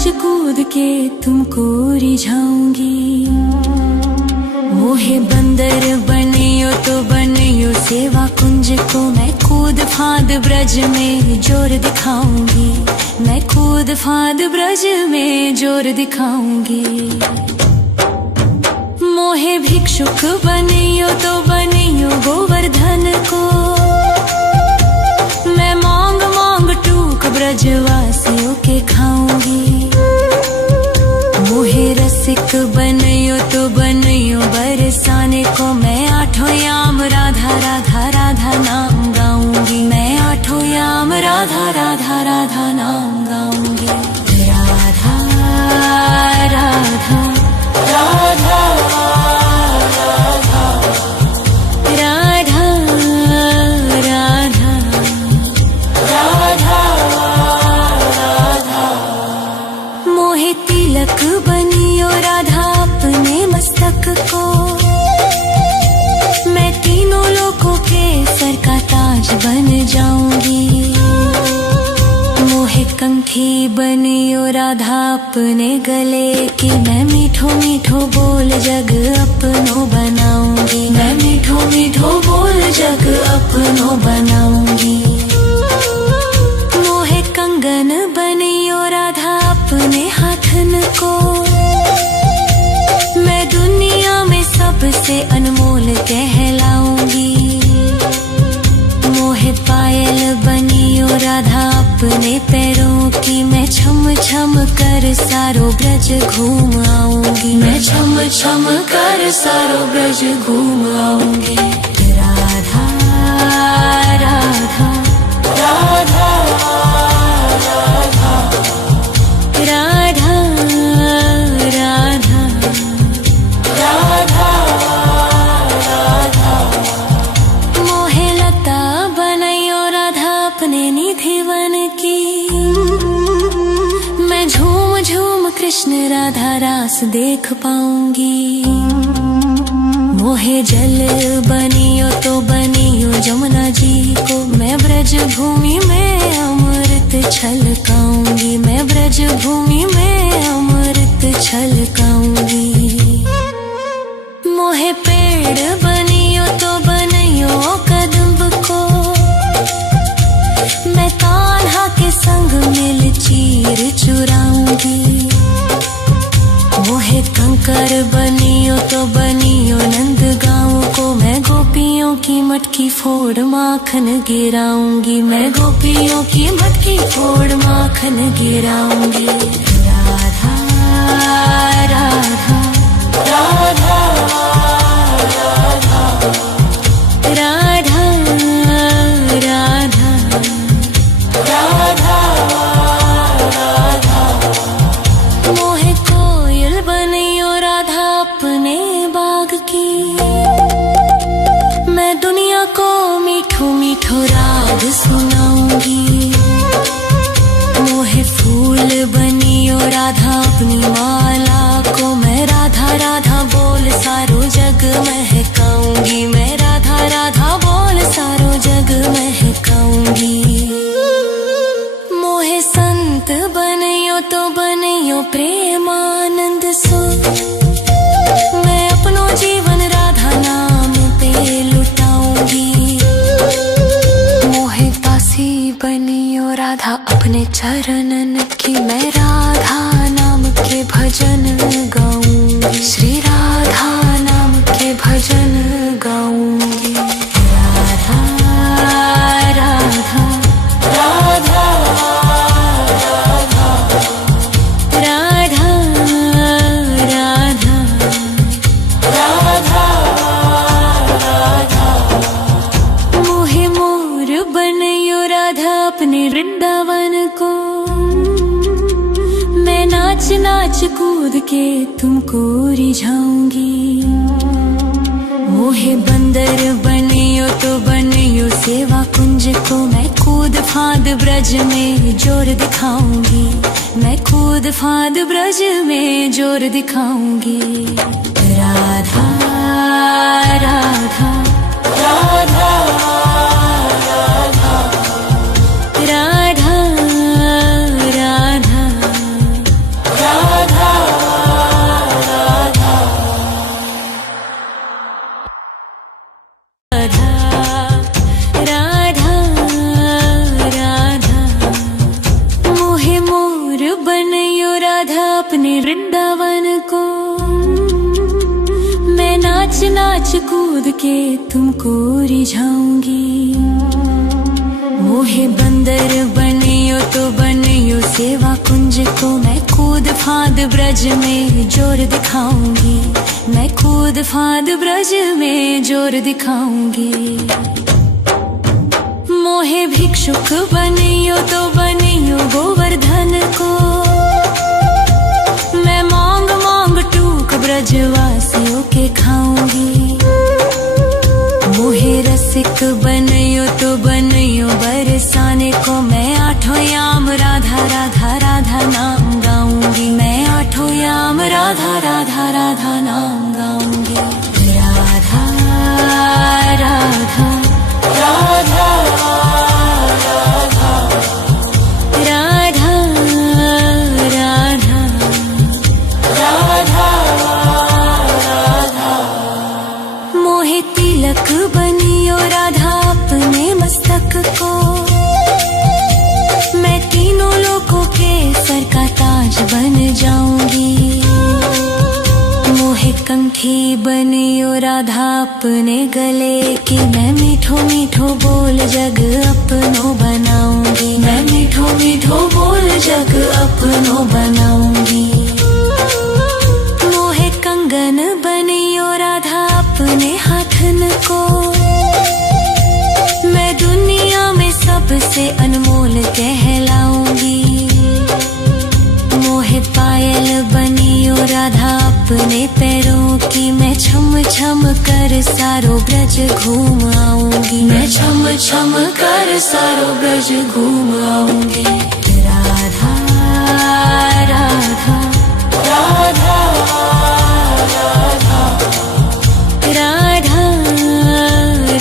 नाच कूद के तुमको रिझाऊंगी। मोहे बंदर बनियो तो बनियो सेवा कुंज को मैं कूद फांद ब्रज में जोर दिखाऊंगी। मैं कूद फांद ब्रज में जोर दिखाऊंगी। मोहे भिक्षुक बनियो तो बनियो गोवर्धन को मैं मांग मांग टूक ब्रजवासियों के खाऊंगी। मोहे रसिक बनियो तो बनियो बरसाने को मैं आठों याम राधा राधा राधा नाम गाऊंगी। मैं आठों याम राधा राधा राधा नाम गाऊंगी। राधा राधा राधा तिलक बनियो राधा अपने मस्तक को मैं तीनों लोगों के सर का ताज बन जाऊंगी। मोहे कंठी बनियो राधा अपने गले की मैं मीठो मीठो बोल जग अपनो बनाऊंगी। मैं मीठो मीठो बोल जग अपनो बनाऊंगी। मोहे कंगन बनियो राधा अपने हाथन को मैं दुनिया में सबसे अनमोल कहलाऊंगी। मोहे पायल बनियो राधा अपने पैरों की मैं छम छम कर सारो ब्रज घूम आऊंगी। मैं छम छम कर सारो ब्रज घूम आऊंगी। राधा राधा राधा राधा राधा राधा राधा राधा। मोहे लता बनैयो राधा अपने निधिवन की मैं झूम झूम कृष्ण राधा रास देख पाऊंगी। मोहे जल बनियो तो बनियो जमुना जी को मैं ब्रज भूमि में अमृत छलकाऊंगी। मैं ब्रज भूमि में अमृत छलकाऊंगी। मोहे पेड़ बनियो तो बनियो कदम्ब को मैं कान्हा के संग मिल चीर चुराऊंगी। मोहे कंकर बनियो तो बनियो नंद गाँव को मैं गोपियों की मटकी फोड़ माखन गिराऊंगी। मैं गोपियों की मटकी फोड़ माखन गिराऊंगी। राधा राधा राधा राधा राधा राधा राधा राधा। मोहे कोयल बनियो राधा अपने बाग की मैं दुनिया को मीठो मीठो राग सुनाऊंगी। मोहे फूल बनियो राधा अपनी माला को मैं राधा राधा बोल सारो जग महकाऊंगी। मैं राधा राधा बोल सारो जग महकाऊंगी। मोहे संत बनियो तो बनियो प्रेमानंद सो मैं अपनो जीवन राधा नाम पे लुटाऊंगी। मोहे दासी बनियो राधा अपने चरणन की मैं राधा नाम के भजन गाऊंगी। श्री राधा नाम के भजन गाऊंगी। राधा राधा राधा राधा राधा राधा राधा। मोहे मोर बनियो राधा अपने वृंदावन को मैं नाच नाच कूद के तुमको रिझाऊंगी। मोहे बंदर बनियो तो बनियो सेवा कुंज को मैं कूद फांद ब्रज में जोर दिखाऊंगी। मैं कूद फांद ब्रज में जोर दिखाऊंगी। राधा राधा राधा राधा राधा राधा अपने वृंदावन को। मैं नाच नाच कूद के तुमको रिझाऊंगी। मोहे बंदर बनियो तो बनियो सेवा कुंज को। मैं कूद फांद ब्रज में जोर दिखाऊंगी। मैं कूद फांद ब्रज में जोर दिखाऊंगी। मोहे भिक्षुक बनियो तो बनियो गोवर्धन को। मैं मांग मांग टूक ब्रजवासियों के खाऊंगी। मोहे रसिक बनियो तो बनियो बरसाने को। मैं आठों याम राधा राधा राधा नाम गाऊंगी। मैं आठों याम राधा राधा राधा नाम गाऊंगी। राधा राधा राधा राधा राधा राधा राधा। मोहे तिलक बनियो राधा अपने मस्तक को। मैं तीनों लोगों के सर का ताज बन जाऊंगी। मोहे कंठी बनियो राधा अपने गले की। मैं मीठो मीठो बोल जग अपनो बनाऊंगी। मैं मीठो मीठो बोल जग अपनो बनाऊंगी। मोहे कंगन बनियो राधा अपने हाथन को। मैं दुनिया में सबसे अनमोल कहलाऊंगी। मोहे पायल बनियो राधा अपने पैरों की। मैं छम छम कर सारो ब्रज घूम आऊंगी। मैं छम छम कर सारो ब्रज घूम आऊंगी। राधा राधा राधा राधा राधा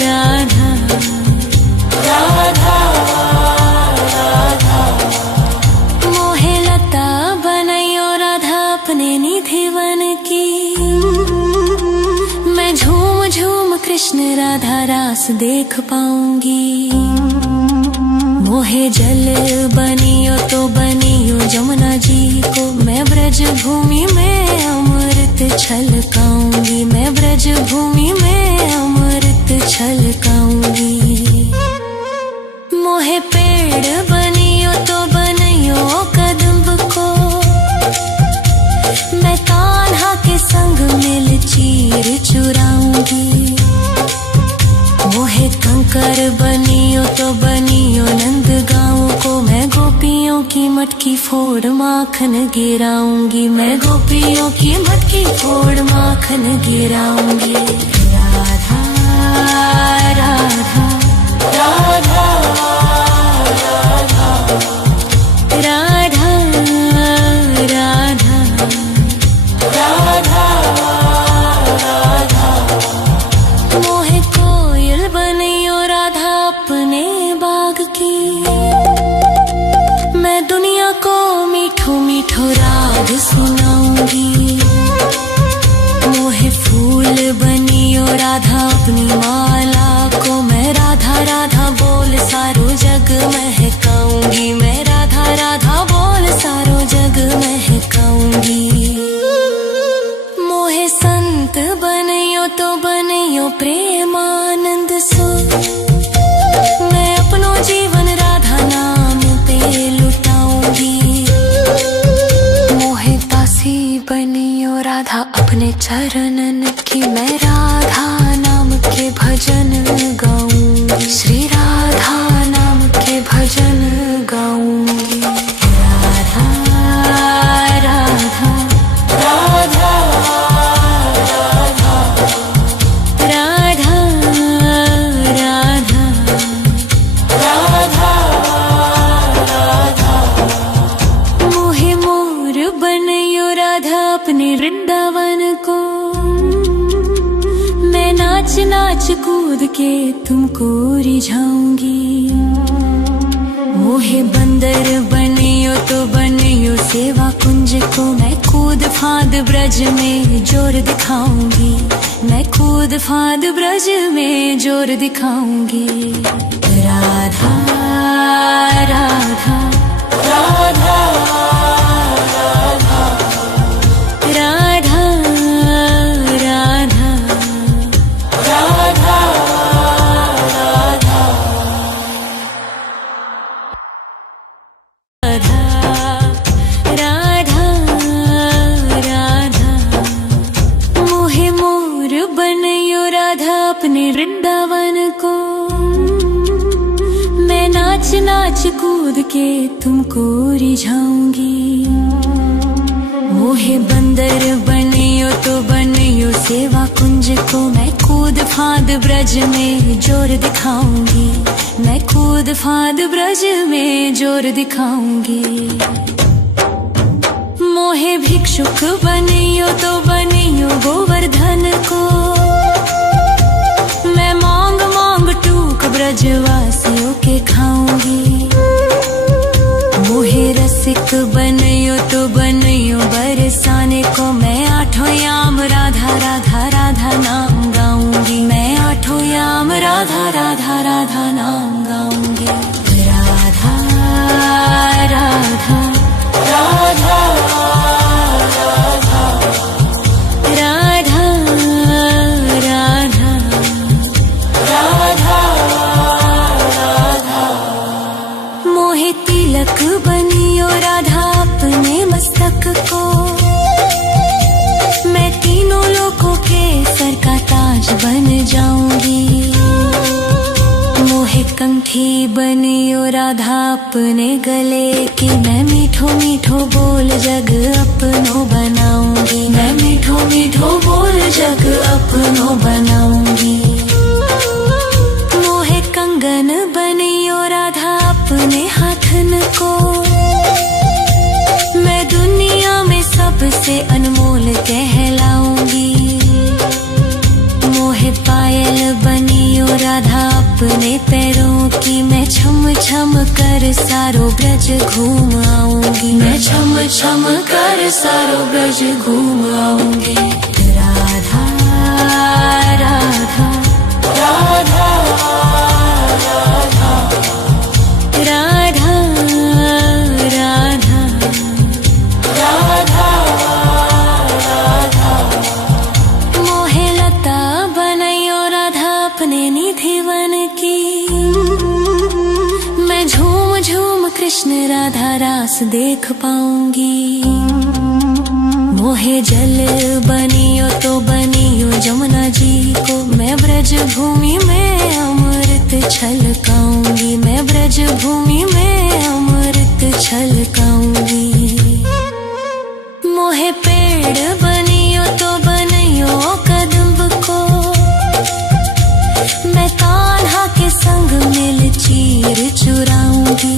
राधा राधा राधा। मोहे लता बनैयो राधा अपने निधिवन की। मैं झूम झूम कृष्ण राधा रास देख पाऊंगी। मोहे जल बनियो तो बनियो जमुना जी को। मैं ब्रज भूमि में अमृत छलकाऊंगी। मैं ब्रज भूमि में अमृत छलकाऊंगी। मोहे पेड़ बनियो तो बनियो कदम्ब को। मैं कान्हा के संग मिल चीर चुराऊंगी। मोहे कंकर बनियो तो बनियो नंद गाँव को। मैं गोपियों की मटकी फोड़ माखन गिराऊंगी। मैं गोपियों की मटकी फोड़ माखन गिराऊंगी। राधा राधा राधा राधा राधा राधा राधा राधा। मोहे कोयल बनियो राधा अपने बाग की। मैं दुनिया को मीठो मीठो राग सुनाऊंगी। मोहे फूल बनियो राधा अपनी माला को। मैं राधा राधा बोल सारो जग महकाऊंगी। मैं राधा राधा बोल सारो जग महकाऊंगी। मोहे संत बनियो तो बनियो प्रेमानंद सो। मैं अपनो जीवन राधा नाम पे लुटाऊंगी। मोहे दासी बनियो राधा अपने चरणन की। मैं राधा नाम के भजन गाऊंगी। श्री राधा नाम के भजन गाऊंगी। राधा राधा राधा राधा राधा राधा राधा राधा। मोहे मोर बनियो राधा अपने वृंदावन को। मैं नाच नाच कूद के तुमको रिझाऊंगी। मोहे बंदर बनियो तो बनियो सेवा कुंज को। मैं कूद फांद ब्रज में जोर दिखाऊंगी। मैं कूद फांद ब्रज में जोर दिखाऊंगी। राधा राधा राधा राधा नाच कूद के तुमको रिझाऊंगी। मोहे बंदर बनियो तो बनियो सेवा कुंज को, मैं कूद फांद ब्रज में जोर दिखाऊंगी। मैं कूद फांद ब्रज में जोर दिखाऊंगी। मोहे भिक्षुक बनियो तो बनियो गोवर्धन को, मैं मांग मांग टूक ब्रजवासियों के खाऊंगी। मोहे रसिक बनियो तो बनियो बरसाने को, मैं आठों याम राधा राधा राधा नाम गाऊंगी। मैं आठों याम राधा राधा राधा नाम गाऊंगी। राधा राधा राधा राधा राधा राधा राधा। मोहे तिलक बनियो राधा अपने मस्तक को, मैं तीनों लोगों के सर का ताज बन जाऊंगी। मोहे कंठी बनियो राधा अपने गले की, मैं मीठो मीठो बोल जग अपनो बनाऊंगी। मैं मीठो मीठो बोल जग अपनो बनाऊंगी। मोहे कंगन बनियो राधा अपने हाथन को, मैं दुनिया में सबसे अनमोल कहलाऊंगी। मोहे पायल बनियो राधा अपने पैरों की, मैं छम छम कर सारो ब्रज घूम आऊंगी। मैं छम छम कर सारो ब्रज घूम आऊंगी। राधा राधा राधा राधा राधा राधा राधा राधा। मोहे लता बनैयो राधा अपने निधिवन की, मैं झूम झूम कृष्ण राधा रास देख पाऊंगी। मोहे जल बनियो तो बनियो जमुना जी को, मैं ब्रज भूमि में अमृत छलकाऊंगी। मैं ब्रज भूमि में अमृत छलकाऊंगी। मोहे पेड़ बनियो तो बनियो कदम्ब को, मैं कान्हा के संग मिल चीर चुराऊंगी।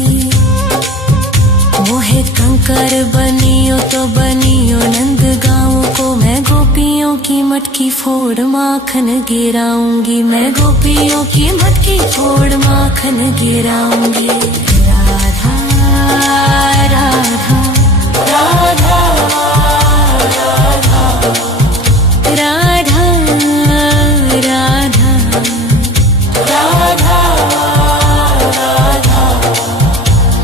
मोहे कंकर बनियो तो बनियो नंद गाँव को, मैं गोपियों की मटकी फोड़ माखन गिराऊंगी। मैं गोपियों की मटकी फोड़ माखन गिराऊंगी। राधा राधा राधा राधा राधा राधा राधा राधा।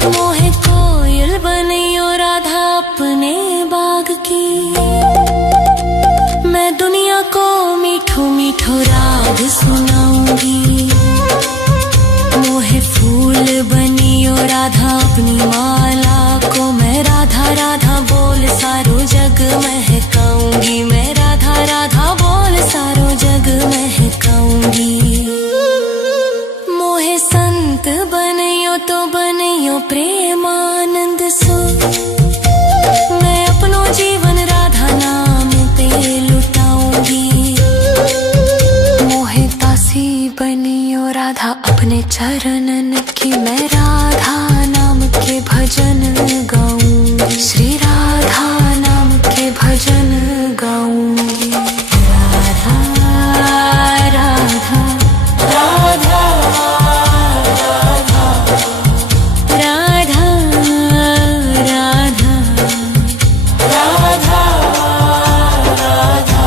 मोहे कोयल बनियो राधा अपने बाग की, मैं दुनिया को मीठो मीठो राग सुनाऊंगी। मोहे फूल बनियो राधा अपनी माला को, मैं राधा राधा बोल सारो जग महकाऊंगी। मैं राधा राधा बोल सारो जग महकाऊंगी। मोहे संत बनियो तो बनियो प्रेमानंद सो, मैं अपनो जीवन राधा नाम पे लुटाऊंगी। मोहे दासी बनियो राधा अपने चरणन की, मैं राधा नाम के भजन गाऊंगी। श्री राधा नाम के भजन गाऊंगी। राधा राधा राधा राधा राधा राधा राधा।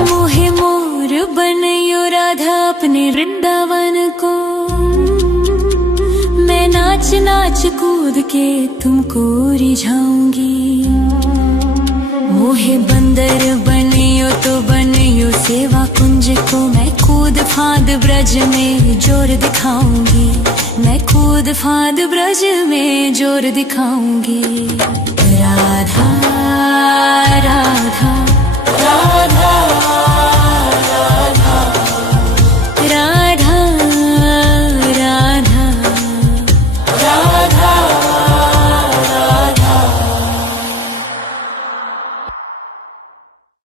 मोहे मोर बनियो राधा अपने वृंदावन को, मैं नाच नाच कूद के तुमको रिझाऊंगी। मोहे बंदर बनियो तो बनियो सेवा कुंज को, मैं कूद फांद ब्रज में जोर दिखाऊंगी। मैं कूद फांद ब्रज में जोर दिखाऊंगी। राधा